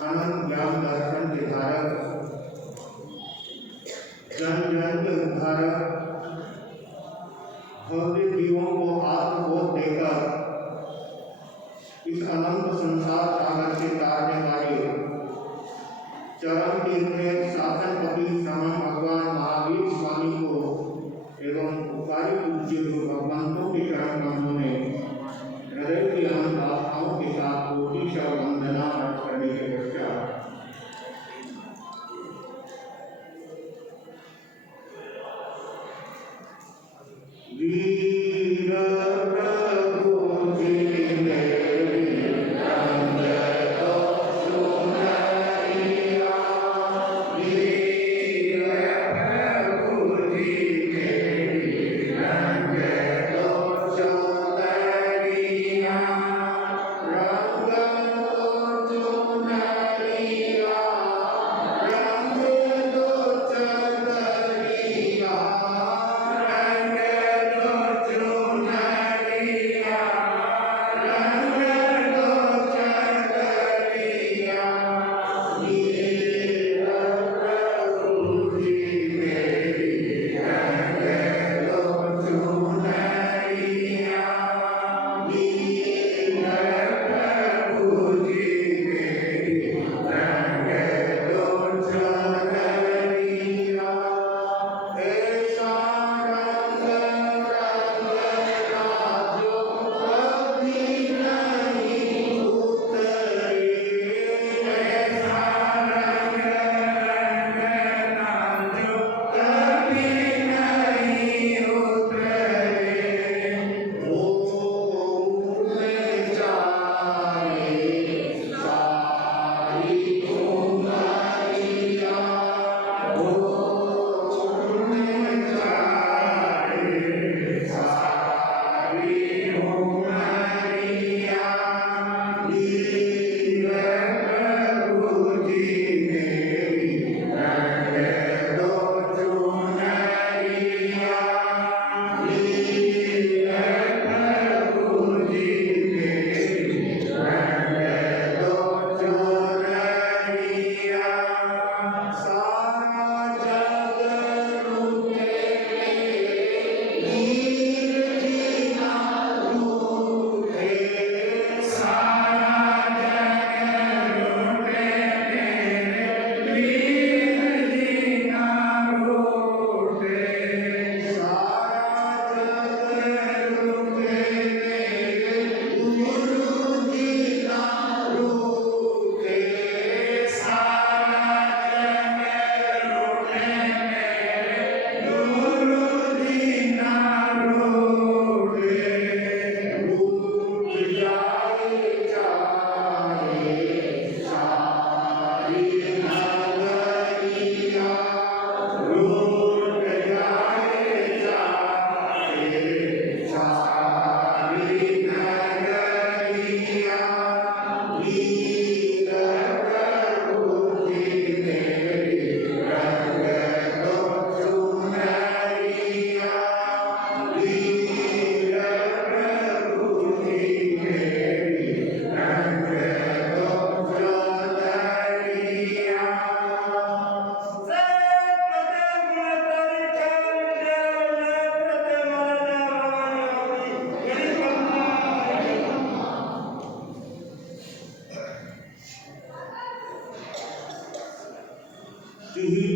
अनंत ज्ञान दर्शन के धारक, जन जन के उद्धारक, भव्य जीवों को आत्मबोध देकर इस अनंत संसार सागर से तारने वाले चरम तीर्थ शासनपति समम भगवान महावीर स्वामी को एवं उपकारी पूज्य भगवंतों के चरण कमलों में हृदय की अनंत आस्थाओं के साथ कोटि शव वंदना अर्थ करने के पश्चात वीर प्रभु जी मेरी रंग तो सुनरिया, वीर प्रभु जी मेरी रंग तो सुनरिया, रंग तो सुनरिया, रंग तो चंदरिया,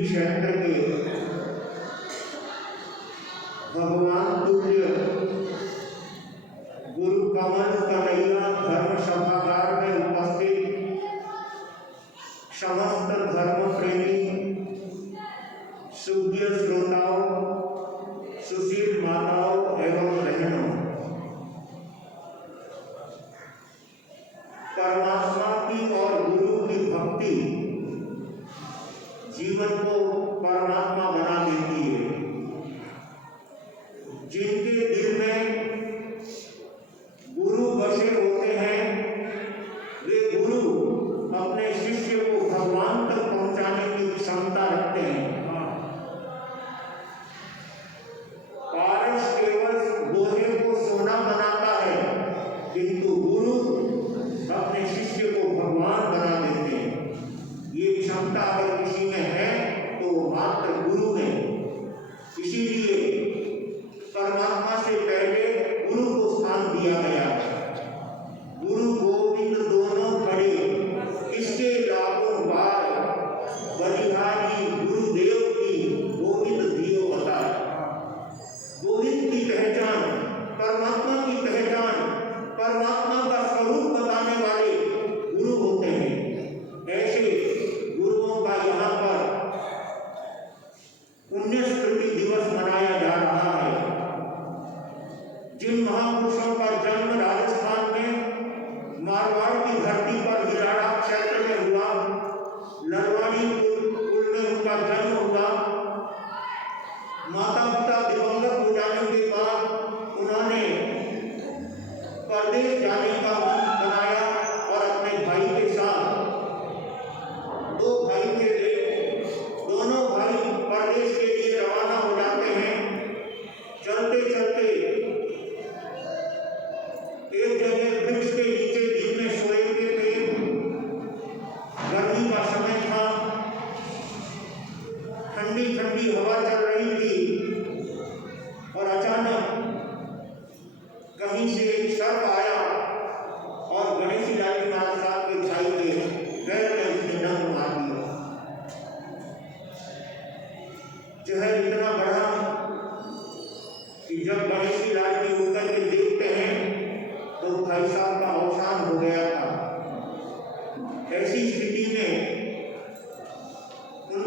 क्षेत्र के भगवान तुल्य गुरु कमल कन्हैया धर्म सभागार में उपस्थित समस्त धर्म प्रेमी सूर्य श्रोताओं, सुशील माताओं एवं बहनों, परमात्मा की और गुरु की भक्ति जीवन को परमात्मा बना देती है। जिनके दिल में गुरु बसे होते हैं, वे गुरु अपने शिष्य को भगवान तक पहुंचाने की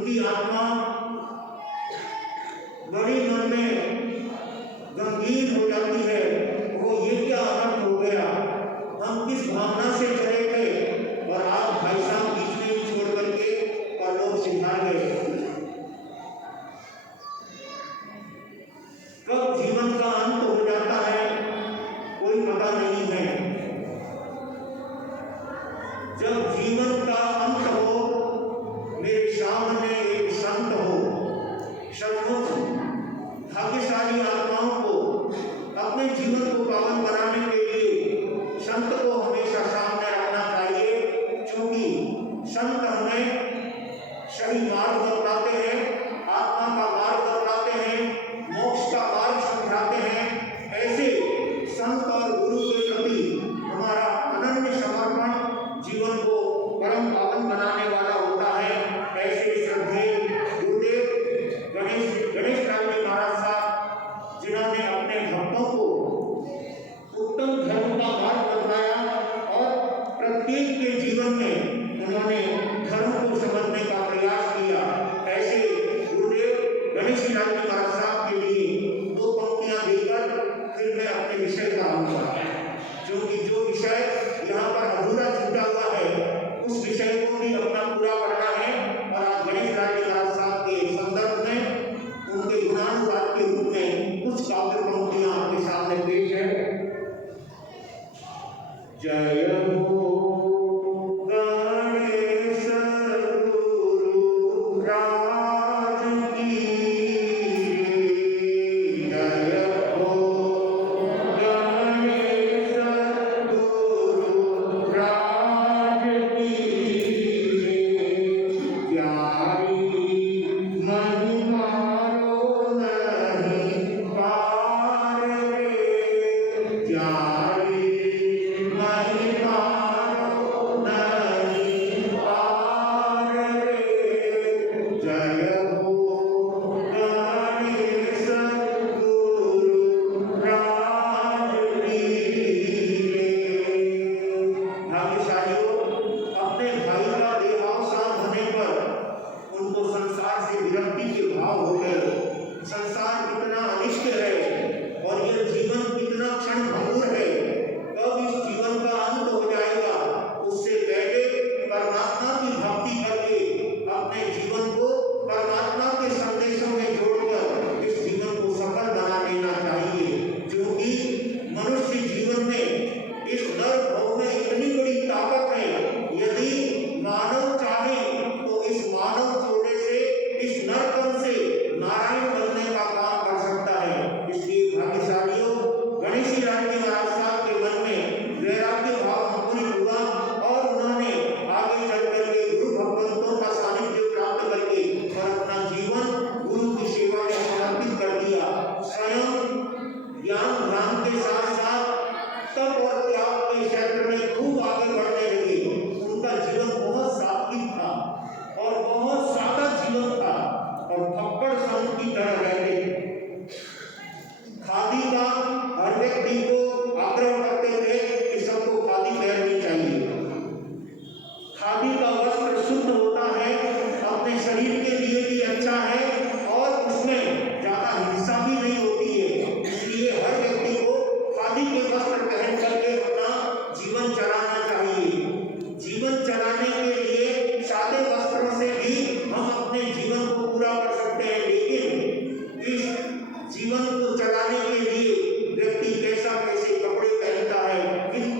उनकी आत्मा बड़ी मन में गंभीर हो जाती है। वो ये क्या अनर्थ हो गया, हम किस भावना से चले थे और आप भाई साहब बीच में ही छोड़ करके और लोग सिखा गए। कब जीवन का अंत हो जाता है कोई पता नहीं है। जब जीवन का अंत हो, मेरे सामने एक संत हो, सचमुच भाग्यशाली आत्माओं को अपने जीवन को पावन बनाने के लिए संत को हमेशा सामने रखना चाहिए, क्योंकि संत हमें सही मार्ग बताते हैं, आत्मा का मार्ग बताते हैं, मोक्ष का मार्ग समझाते हैं। ऐसे संत और गुरु के प्रति हमारा अनन्य समर्पण जीवन को परम पावन बनाने वाला होता है। ऐसे श्रद्धेय गुरुदेव गणेश लाल जी महाराज साहब, जिन्होंने अपने भक्तों को उत्तम धर्म का मार्ग बताया और प्रत्येक के जीवन में उन्होंने धर्म को समझने का प्रयास किया। ऐसे गुरुदेव गणेश लाल जी महाराज साहब के लिए दो पंक्तियां देकर फिर मैं अपने विषय का आऊंगा, क्योंकि जो विषय यहाँ पर अधूरा छूटा हुआ है उस विषय को भी अपना पूरा करना है। और आज गणेश लाल जी महाराज साहब के संदर्भ में उनके गुणानुवाद के रूप में कुछ काव्य पंक्तियां आपके सामने पेश है। जय हो गणेश गुरु राज की, जय हो गणेश गुरु राज की, प्यारी महिमारो नहीं पार रे, प्यारी महिमारो नहीं पार रे, जय हो गणेश गुरु राज की। भाग्यशालियों, अपने भाई का देहावसान होने पर उनको संसार से विरक्ति के भाव हो गए। संसार कितना अनिष्ट है और यह जीवन कितना क्षण भंगुर है, कब इस जीवन का अंत हो जाएगा, उससे पहले परमात्मा की भक्ति करके अपने जीवन को परमात्मा के संदेशों में जोड़कर इस जीवन को सफल बना लेना चाहिए। क्योंकि मनुष्य जीवन में इस नर भव में इतनी बड़ी ताकत है, यदि मानव चाहे तो इस मानव जोड़े से, इस नरकन से नारायण बनने का काम कर सकता है। इसलिए भाग्यशालियों, गणेश लाल जी महाराज साहब के मन में वैराग्य भाव अंकुरित हुआ और उन्होंने आगे चल करके गुरु भगवंतों का सानिध्य प्राप्त करके और अपना जीवन गुरु की सेवा में समर्पित कर दिया। स्वयं ज्ञान ध्यान के साथ साथ तप और त्याग के क्षेत्र में खूब आगे बढ़ने लगे। उनका जीवन बहुत सात्विक था और बहुत सादा जीवन था और थप्पड़ संत की तरह रहते थे। खादी का हर व्यक्ति को आग्रह करते थे कि सबको खादी पहननी चाहिए। खादी का वस्त्र शुद्ध होता है, अपने शरीर के लिए भी अच्छा है और उसमें ज्यादा हिंसा भी नहीं होती है। इसलिए हर व्यक्ति को खादी के वस्त्र पहन करके अपना जीवन चलाना चाहिए। जीवन चलाने के लिए सादे वस्त्रों से भी हम अपने जीवन को पूरा कर सकते हैं, लेकिन इस जीवन को चलाने के लिए व्यक्ति कैसा कैसे कपड़े पहनता है,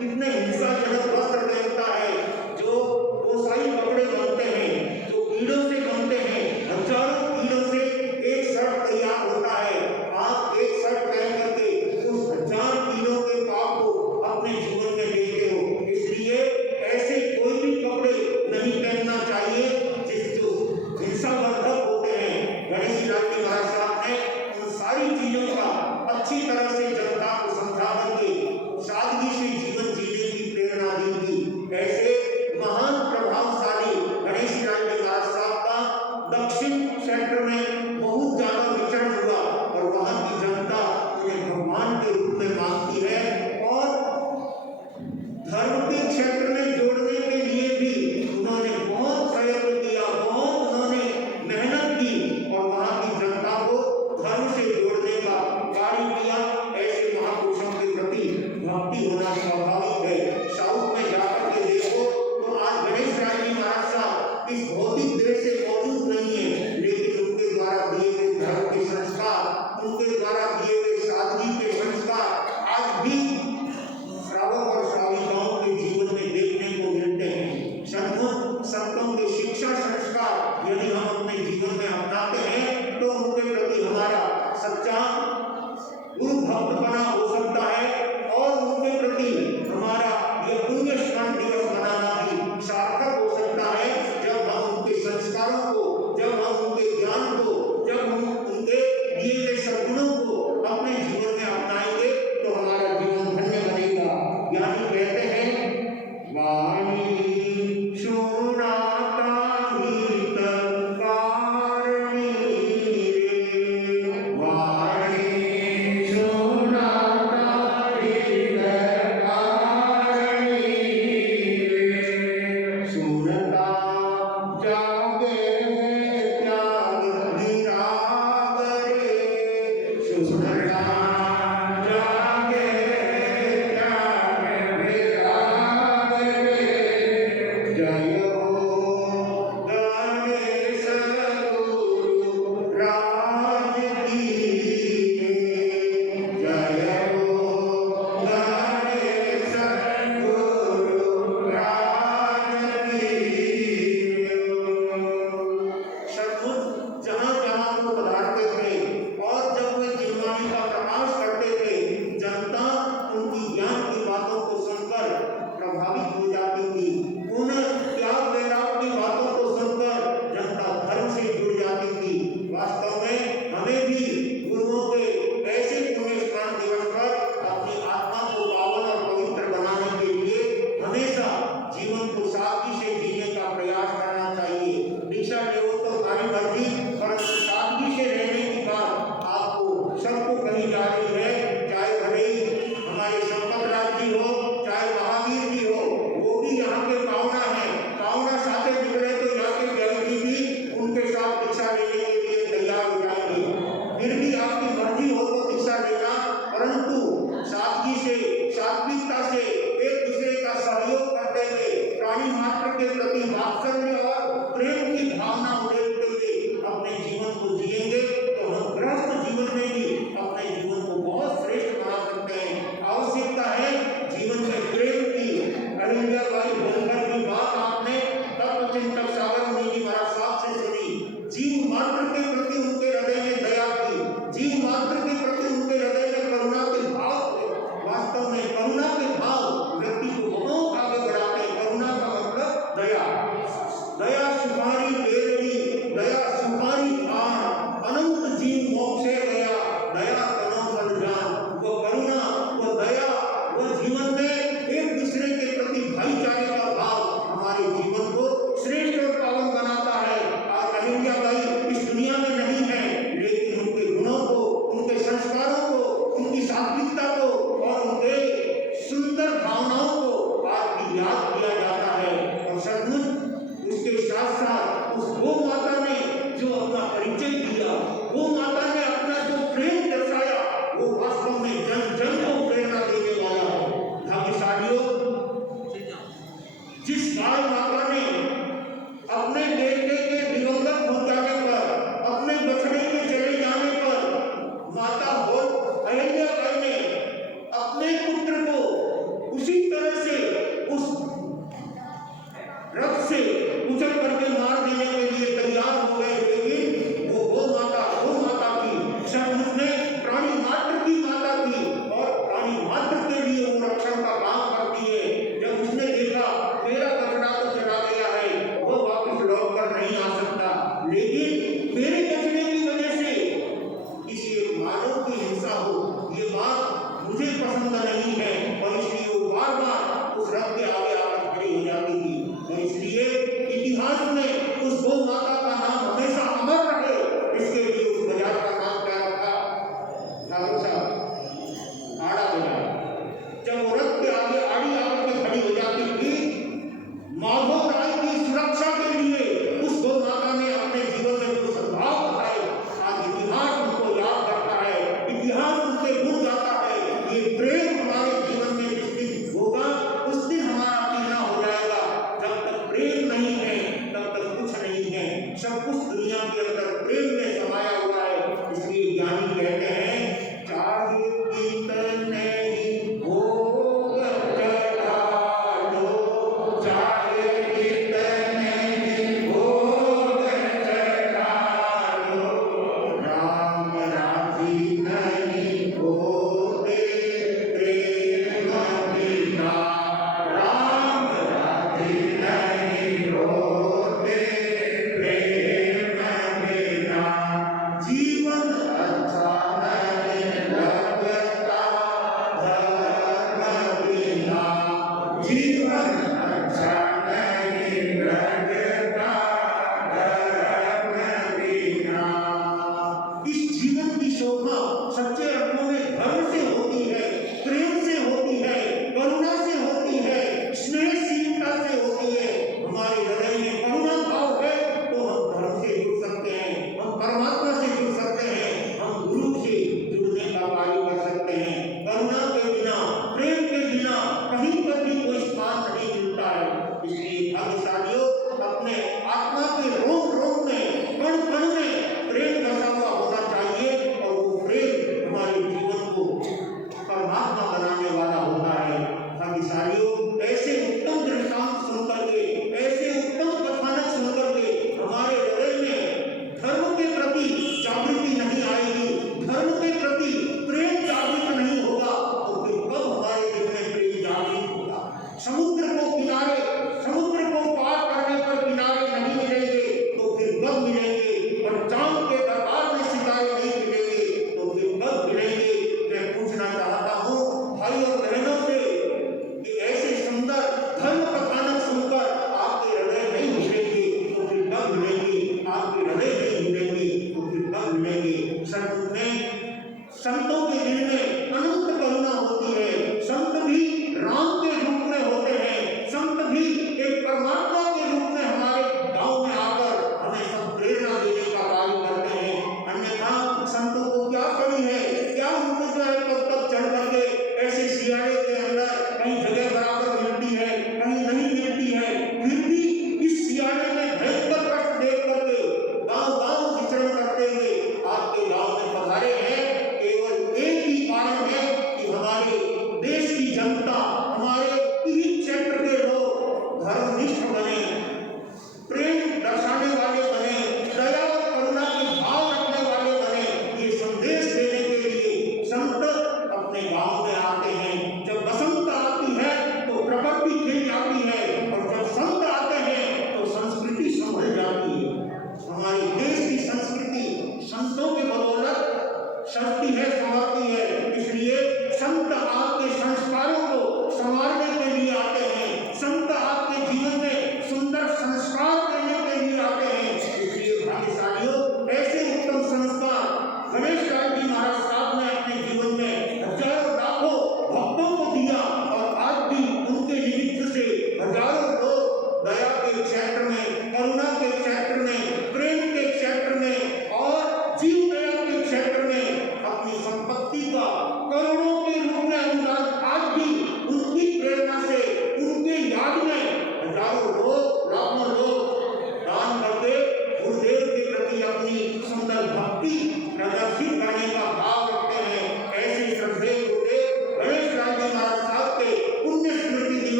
कितने हिंसाजनक वस्त्र पहनता है, जो कोसाई कपड़े बनते हैं, जो कीड़ों से बनते हैं, हजारों कीड़ों से एक शर्ट तैयार होता है। आप एक शर्ट पहन करके उस हजार कीड़ों के पाप को अपने जीवन में लेते हो। इस भौतिक देह से मौजूद नहीं है, लेकिन उनके द्वारा दिए गए धर्म के संस्कार, उनके द्वारा दिए गए सादगी के संस्कार आज भी श्रावक और श्राविकाओं के जीवन में देखने को मिलते हैं। संतों के शिक्षा संस्कार यदि हम अपने जीवन में अपनाते हैं तो उनके प्रति हमारा सच्चा गुरु भक्त बना हो सकता है और उनके प्रति हमारा यह पुण्य स्मरण दिवस मनाना भी सार्थक हो सकता है जब हम उनके संस्कारों को, जब हम उनके ज्ञान को, जब हम उनके दिए गए सद्गुणों को अपने जीवन में अपनाएंगे तो हमारा जीवन धन्य बनेगा। यानी कहते हैं वाणी सुनाता हित कारणी रे, वाणी सुनाता हित कारणी रे, सुनता जागे त्याग निराग रे, सुनता जागे त्याग निराग रे, जय हो गणेश गुरु राज की, जय हो गणेश गुरु राज की। सद्गुरु जहाँ जहाँ वो पधारते थे और जब वे जीववाणी का प्रकाश करते थे, जनता उनकी ज्ञान की बातों को सुनकर प्रभावित हो जाती थी। उन त्याग वैराग की बातों को सुनकर जनता धर्म से जुड़ जाती थी। वास्तव में हमें भी गुरुओं के ऐसे पुण्य स्मरण दिवस पर अपनी आत्मा को पावन और पवित्र बनाने के लिए हमेशा जीवन को सादगी से जीने का प्रयास करना चाहिए। दीक्षा ले तो हमारी मर्जी, परंतु सादगी से रहने की बात आपको सबको कही जा रही है। चाहे भले ही हमारे संपत राज जी हो, चाहे महावीर जी हो, वो भी यहाँ के पावना है। पावना साथे निकले तो यहाँ के ज्ञानी जी भी उनके साथ दीक्षा लेने के लिए तैयार हो जाएंगे। फिर भी आपकी मर्जी हो तो दीक्षा लेना, परंतु सादगी से, सात्विकता से एक दूसरे का सहयोग करते हुए प्राणी मात्र के प्रति वात्सल्य और प्रेम की भावना उड़ेलते हुए अपने जीवन को जिएंगे तो हम गृहस्थ जीवन में भी अपने जीवन को बहुत श्रेष्ठ बना सकते हैं। आवश्यकता है जीवन में प्रेम की। अहिल्याबाई होलकर की बात आपने तत्वचिंतक सागर मुनि जी महाराज साहब से सुनी। जीव मात्र के प्रति उनके हृदय में दया थी, जीव मात्र के प्रति उनके हृदय में करुणा के भाव थे। वास्तव में करुणा के भाव व्यक्ति को बहुत आगे बढ़ाते हैं। करुणा का मतलब दया, दया सुखारी बेरड़ी, दया सुखारी खान, अनंत जीव मोक्ष से गया, दया तनो बलिदान। वो करुणा, वो दया, वो जीवन में एक दूसरे के प्रति भाईचारे का भाव हमारे जीवन को श्रेष्ठ और पावन बनाता है। और अहिल्याबाई इस दुनिया में नहीं है, लेकिन उनके गुणों को, उनके संस्कारों को, उनकी सात्विकता को और उनके सुंदर भावनाओं को आज भी याद किया जाता है। और सचमुच उसके साथ साथ उस गो माता ने जो अपना परिचय दिया, गो माता ने अपना जो प्रेम दर्शाया, वो वास्तव में जन जन को प्रेरणा देने वाला है। भाग्यशालियों, जिस गाय माता ने अपने बेटे के दिवंगत हो जाने पर, अपने बछड़े के चले जाने पर माता अहिल्याबाई ने अपने पुत्र को उसी तरह से उस रथ से उछल करके मार देने के लिए तैयार हो गए। लेकिन वो गो माता की सचमुच ने प्राणी मात्र की माता की और प्राणी मात्र के लिए वो रक्षण का काम करती है। जब उसने देखा मेरा बछड़ा तो चला गया है, वो वापस लौट कर नहीं आ सकता, लेकिन मेरे बचने की वजह से किसी एक मानव की हिंसा हो, ये बात मुझे पसंद नहीं है। और इसलिए वो बार बार उस रथ के आगे आकर खड़ी हो जाती थी। और इसलिए इतिहास में उस गो माता का नाम हमेशा अमर रहे, इसके लिए उस बाजार का नाम क्या रखा? ठाकुर साहब, आड़ा बाजार। जब वो रथ के आगे आड़ी आकर के खड़ी हो जाती थी, माधव राय की सुरक्षा के लिए उस गो माता ने अपने जीवन में जो सद्भाव बताया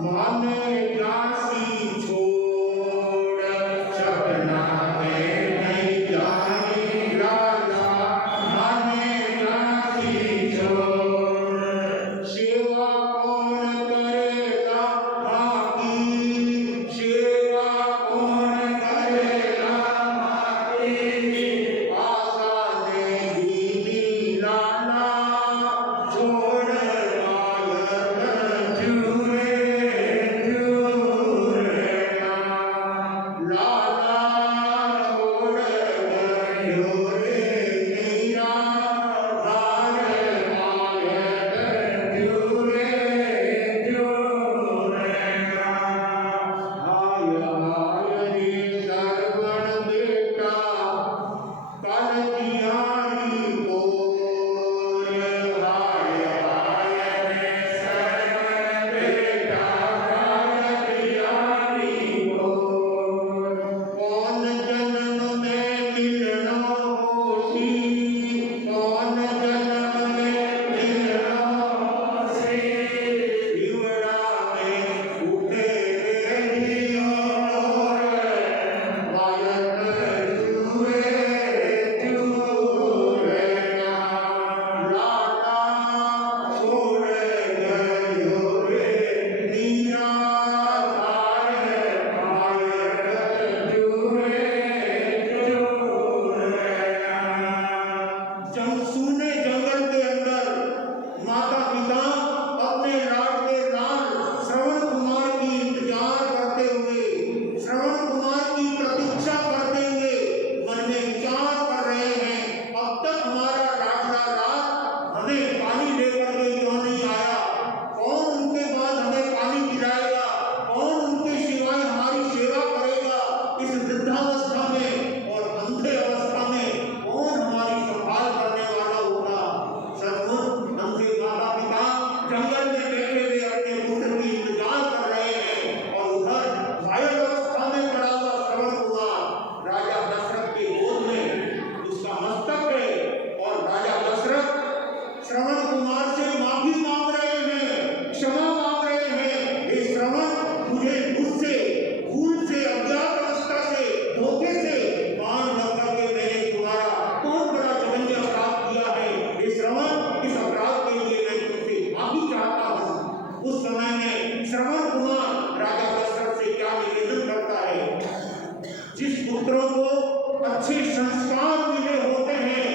माने जासी छोड़ सपना में नहीं जानी राजा माने जासी छोड़ सेवा कौन करेगा बाकी सेवा कौन करेगा बाकी आशा ने भी लाला छोड़ पुत्रों को अच्छे संस्कार मिले होते हैं,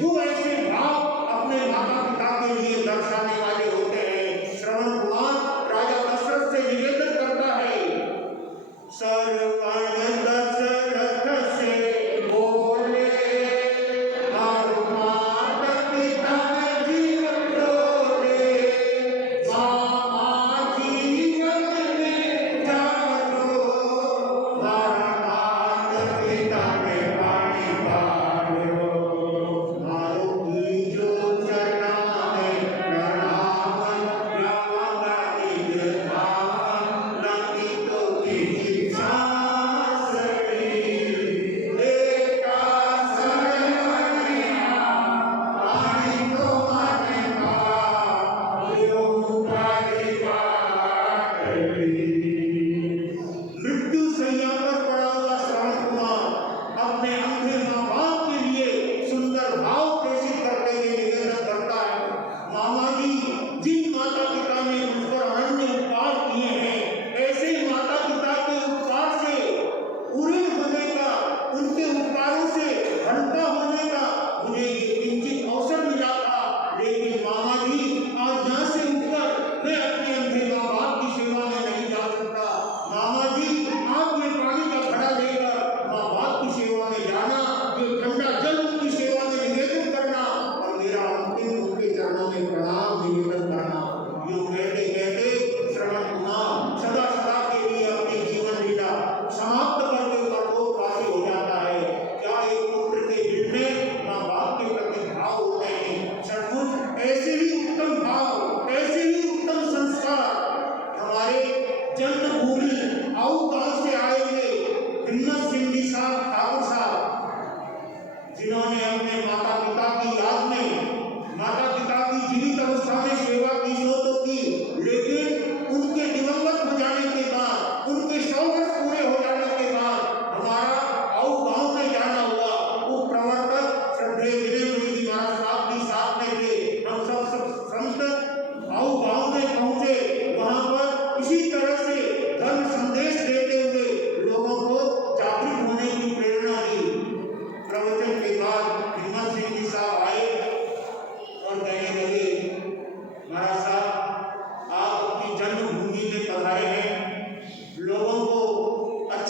वो ऐसे भाव अपने माता पिता के लिए दर्शाने वाले होते हैं। श्रवण कुमार राजा दशरथ से निवेदन करता है, सर्वण दशरथ से बोले हर माता पिता जीवन डोले, मामा जीवन में जानो, हर माता पिता में पानी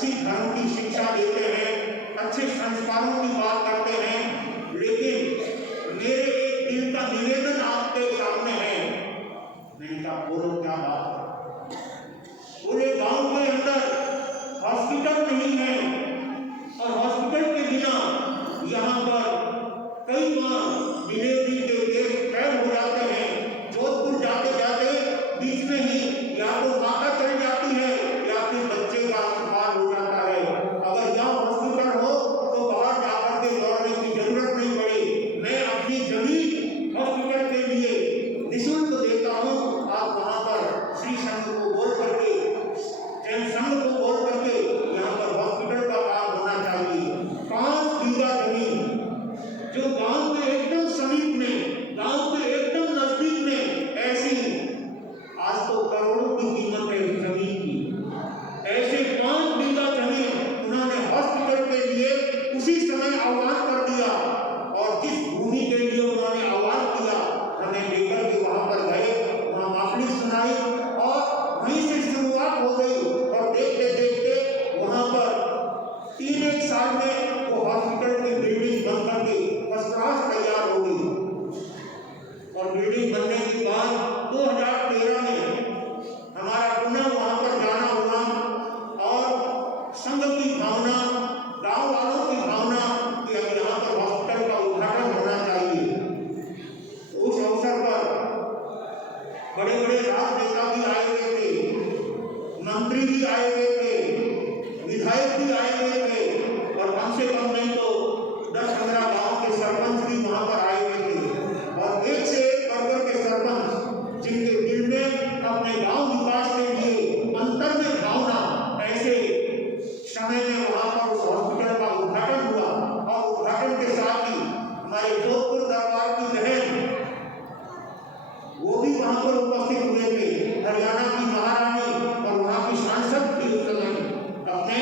अच्छी धर्म की शिक्षा देते हैं, अच्छे संस्कारों की बात करते हैं, लेकिन मेरे एक दिल का निवेदन आपके सामने है। मैंने कहा बोलो क्या बात। पूरे गांव के अंदर हॉस्पिटल नहीं है और हॉस्पिटल के बिना यहाँ पर कई बार डिलीवरी के केस फैल हो जाते हैं। जोधपुर जाते जाते बीच में ही या तो माता चल जाती है या फिर बच्चे का इंतकाल हो जाता है। अगर यहाँ हॉस्पिटल हो तो बाहर जाकर के दौड़ने की जरूरत नहीं पड़े। मैं अपनी जमीन हॉस्पिटल के लिए निःशुल्क देता हूँ। आप वहाँ पर श्री संघ को बोल करके, जैन संघ को बोल करके यहाँ पर हॉस्पिटल का काम होना चाहिए। 5 बीघा जमीन जो गांव के एकदम समीप में, गांव के एकदम नजदीक में, ऐसी आज तो करोड़ों की कीमत है जमीन की। ऐसे 5 बीघा जमीन उन्होंने हॉस्पिटल के लिए उसी समय आह्वान कर दिया और जिस भूमि के लिए उन्होंने आह्वान किया हमें लेकर के वहां पर गए, वहां माफी सुनाई और वहीं से शुरुआत हो गई। और देखते देखते वहां पर 3-1 साल में वो हॉस्पिटल की बिल्डिंग बन करके फर्स्ट क्लास तैयार हो गई। और बिल्डिंग बनने के बाद 2013 में हमारा पुनः वहां पर जाना हुआ और संघ की भावना, गांव वालों की भावना कि अब यहाँ पर हॉस्पिटल का उद्घाटन होना चाहिए। उस अवसर पर बड़े बड़े राजनेता भी आए हुए थे, मंत्री भी आए हुए थे, विधायक भी आए हुए थे और कम से कम नहीं तो 10-15 गांव के सरपंच भी वहां पर आए हुए थे। और एक से एक वर्ग के सरपंच जिनके दिल में अपने गांव विकास के लिए अंतर में भावना, ऐसे समय में वहां पर उस हॉस्पिटल का उद्घाटन हुआ। और उद्घाटन के साथ ही हमारे जोधपुर दरबार की बहन वो भी वहां पर उपस्थित हुए थे, हरियाणा की महारानी और वहां की सांसद थी उस समय, अपने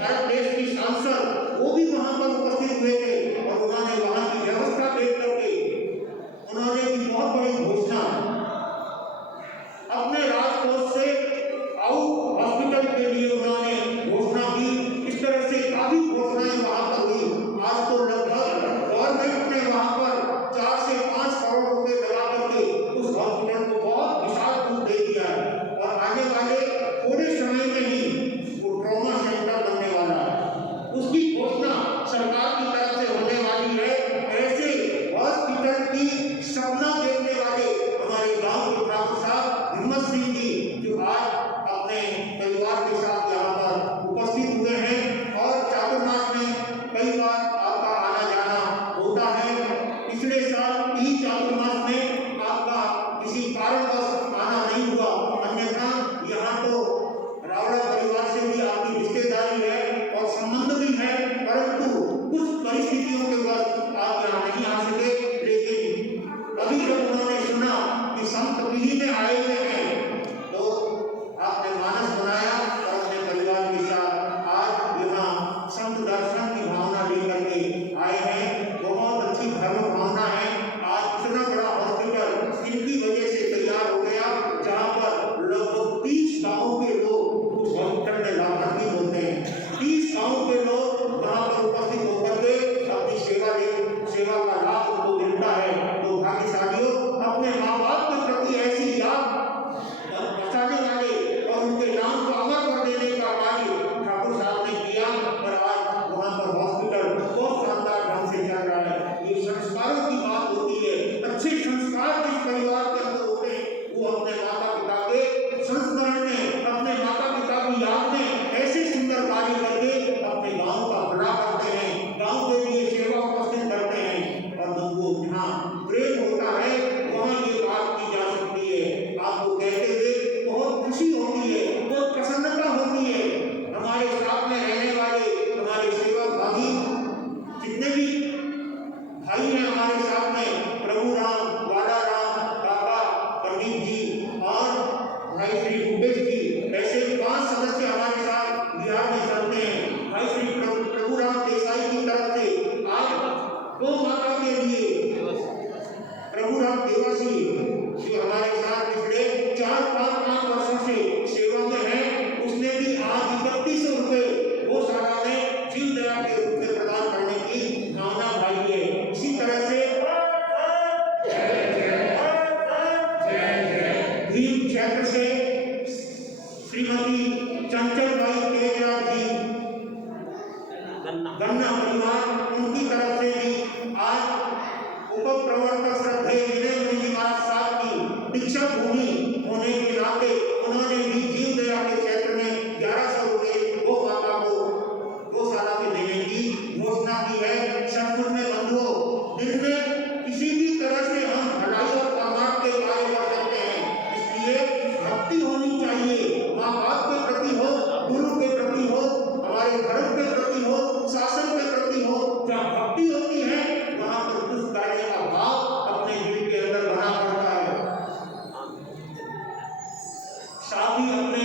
भारत देश की सांसद, वो भी वहां पर उपस्थित हुए थे। और उन्होंने वहां की व्यवस्था देख करके उन्होंने भी बहुत बड़ी घोषणा अपने राजकोष से आउट हॉस्पिटल के लिए उन्होंने घोषणा की। इस तरह से काफी घोषणाएं वहां पर हुई। आज तो लगभग गवर्नमेंट ने वहां पर 4 से 5 करोड़ रुपए लगा करके उस हॉस्पिटल को बहुत विशाल रूप दे दिया है और आने वाले थोड़े समय में ही वो ट्रॉमा सेंटर बनने वाला है। उसकी घोषणा सरकार की तरफ से होने वाली है। ऐसे हॉस्पिटल की सपना देखने वाले हमारे गांव के ठाकुर साहब हिम्मत सिंह जी जो आज अपने परिवार के साथ यहाँ पर उपस्थित हुए हैं और चातुर्मास में कई बार आपका आना जाना होता है। पिछले साल ही चातुर्मास में आपका किसी कारणवश आना नहीं हुआ, अन्यथा यहाँ तो रावड़ा परिवार से भी आपकी रिश्तेदारी है और संबंध भी है, परंतु कुछ परिस्थितियों के वक्त आप यहाँ नहीं आ सके। लेकिन अभी जब उन्होंने सुना कि संत पीढ़ी में आए हुए हैं तो आपने मानस बनाया और अपने चंचल भाई तेजराज जी गन्ना परिवार, उनकी तरफ से भी आज उप प्रवर्तक श्रद्धेय वीरेंद्र जी महाराज साहब की दीक्षा भूमि होने के नाते उन्होंने भी जीव दया के क्षेत्र में 1100 रुपये गौ माता को गौशाला में देने की घोषणा की है। सचमुच में बंधुओं, दिन में किसी भी तरह से हम भलाई और कमांड के कार्य कर सकते हैं, इसलिए भक्ति होनी चाहिए। माँ बाप के प्रति हो, गुरु के प्रति हो, हमारे धर्म के प्रति हो, शासन के प्रति हो, जहाँ भक्ति होती है वहाँ पर कुछ करने का भाव अपने दिल के अंदर बना पड़ता है। साथ ही अपने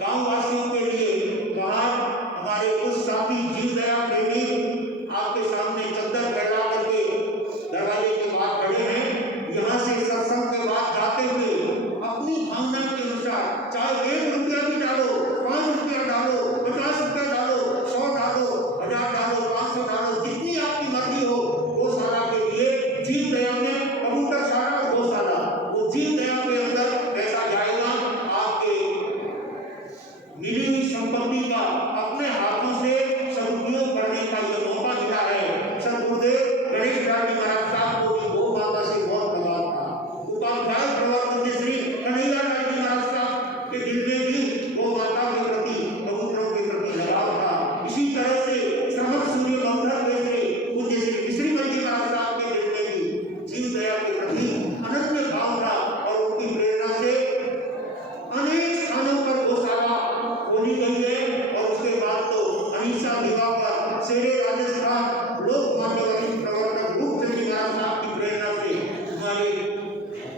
गांव वासियों के लिए बाहर हमारे कुछ साथी जीव दया प्रेमी आपके सामने चद्दर फैला करके दरवाजे के बाहर खड़े हैं। यहाँ से सत्संग के बाद जाते हुए अपनी भावना के अनुसार चाहे 1 रुपया भी डालो, 5 रुपया डालो, 50 रुपया डालो, 100 डालो, 1000 डालो, 500 डालो, जितनी आपकी मर्जी हो। गौशाला के लिए जीव दया में कबूतर सारा गौशाला, वो जीव दया के अंदर पैसा जाएगा। आपके मिली हुई संपत्ति का अपने हाथों से सदुपयोग करने का यह मौका मिला है। सदगुरुदेव गणेश जी महाराज साहब को भी गौ माता से बहुत लगाव था। उपाध्याय प्रवर्तन श्री कन्हैया जी महाराज साहब के दिल में भी गौ माता के प्रति, कबूतरों के प्रति लगाव था। इसी तरह से श्रमण सूर्य बंधन जैसे पूज्य श्री मिश्री जी महाराज साहब के दिल में भी जीव दया के प्रति अनन्य भाव था और उनकी प्रेरणा से अनेक स्थानों पर गौशाला खोली गई है। और उसके बाद तो अहिंसा दिवाकर शेरे राजस्थान लोकमान्य प्रवर्तक रूपचंद जी महाराज साहब की प्रेरणा से हमारे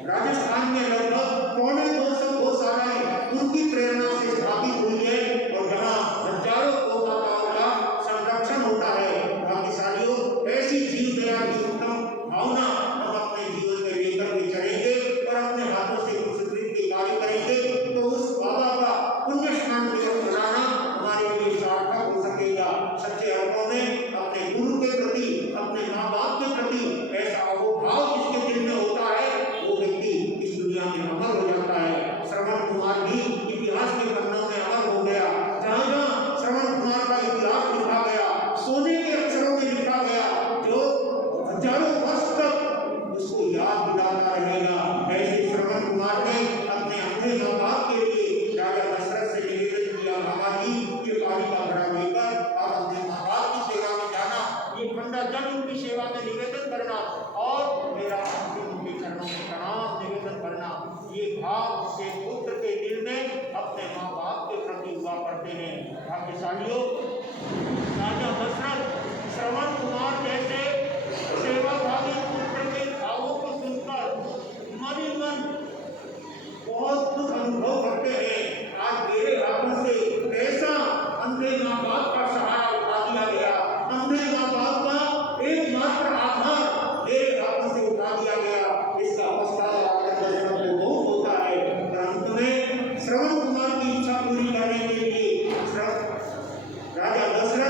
राजस्थान में लगभग 250 गौशालाएं उनकी प्रेरणा से स्थापित हुई है और जहाँ हजारों गौ माताओं का संरक्षण होता है। भाग्यशालियों, ऐसी जीव दया की उत्तम भावना हम अपने जीवन में लेकर के चलेंगे और अपने हाथों से कुछ के कार्य करेंगे तो उस बाबा का पुण्य स्नान दिवस मनाना हमारे लिए सार्थक हो सकेगा। सच्चे अर्थों में अपने गुरु के प्रति, अपने माँ बाप के प्रति ऐसा अहोभाव जिसके दिल में होता है वो व्यक्ति इस दुनिया में अमर हो जाता है। श्रवण कुमार भी इतिहास के पन्नों में अमर हो गया। जहाँ जहाँ श्रवण कुमार का इतिहास लिखा गया, सोने के अक्षरों में लिखा गया, जो हजारों वर्ष तक उसको याद दिलाता रहेगा। ऐसे श्रवण कुमार ने अपने अंधे माँ बाप के लिए राजा दशरथ से निवेदन किया, मामा जी ये पानी का घड़ा लेकर आप अपने माँ बाप की सेवा में जाना, ये ठंडा जल उनकी सेवा में निवेदन करना और मेरा उनके चरणों में प्रणाम निवेदन करना। ये भाव से पुत्र के दिल में अपने माँ बाप के प्रति हुआ करते हैं। भाग्यशालियों, राजा दशरथ श्रवण कुमार जैसे सेवाभावी पुत्र के भावों को सुनकर मन ही मन बहुत दुख अनुभव करते हैं। आज मेरे हाथों से ऐसा अंधे माँ बाप का सहारा उठा दिया गया, अंधे माँ बाप का एकमात्र आधार मेरे हाथों से उठा दिया गया। इसका पछतावा बहुत होता है। परंतु में श्रवण कुमार की इच्छा पूरी करने के लिए राजा दशरथ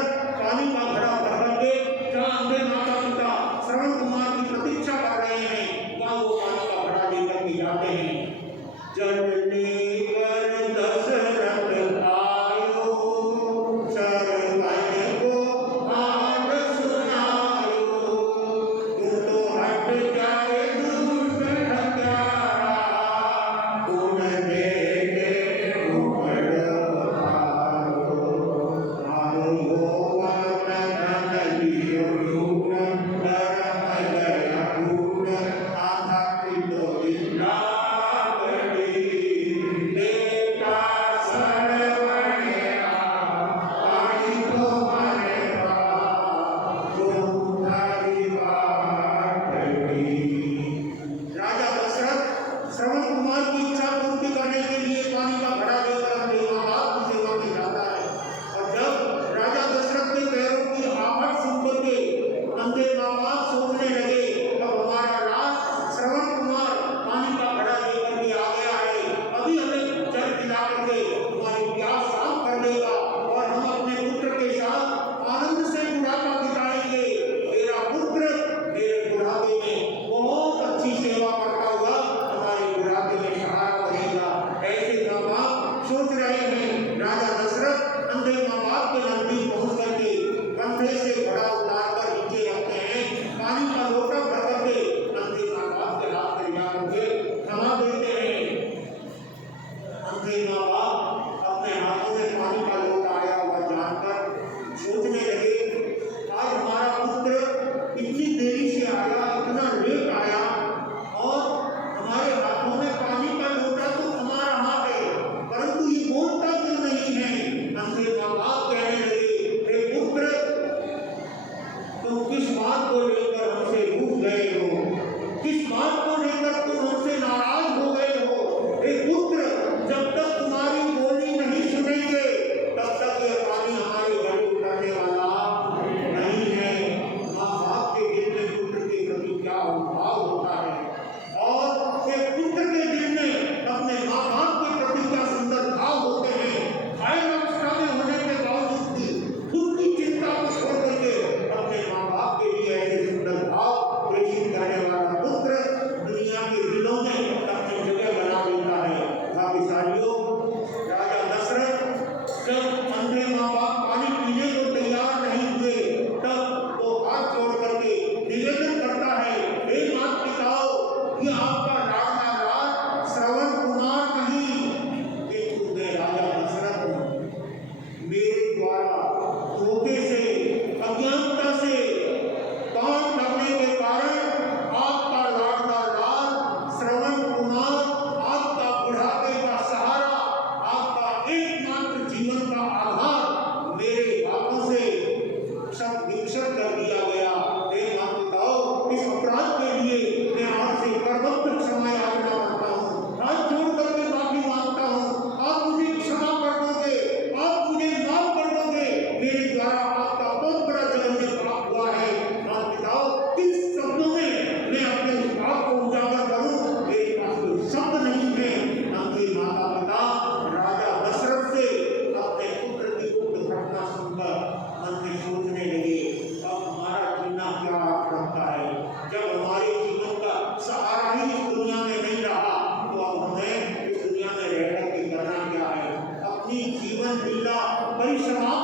समाप्त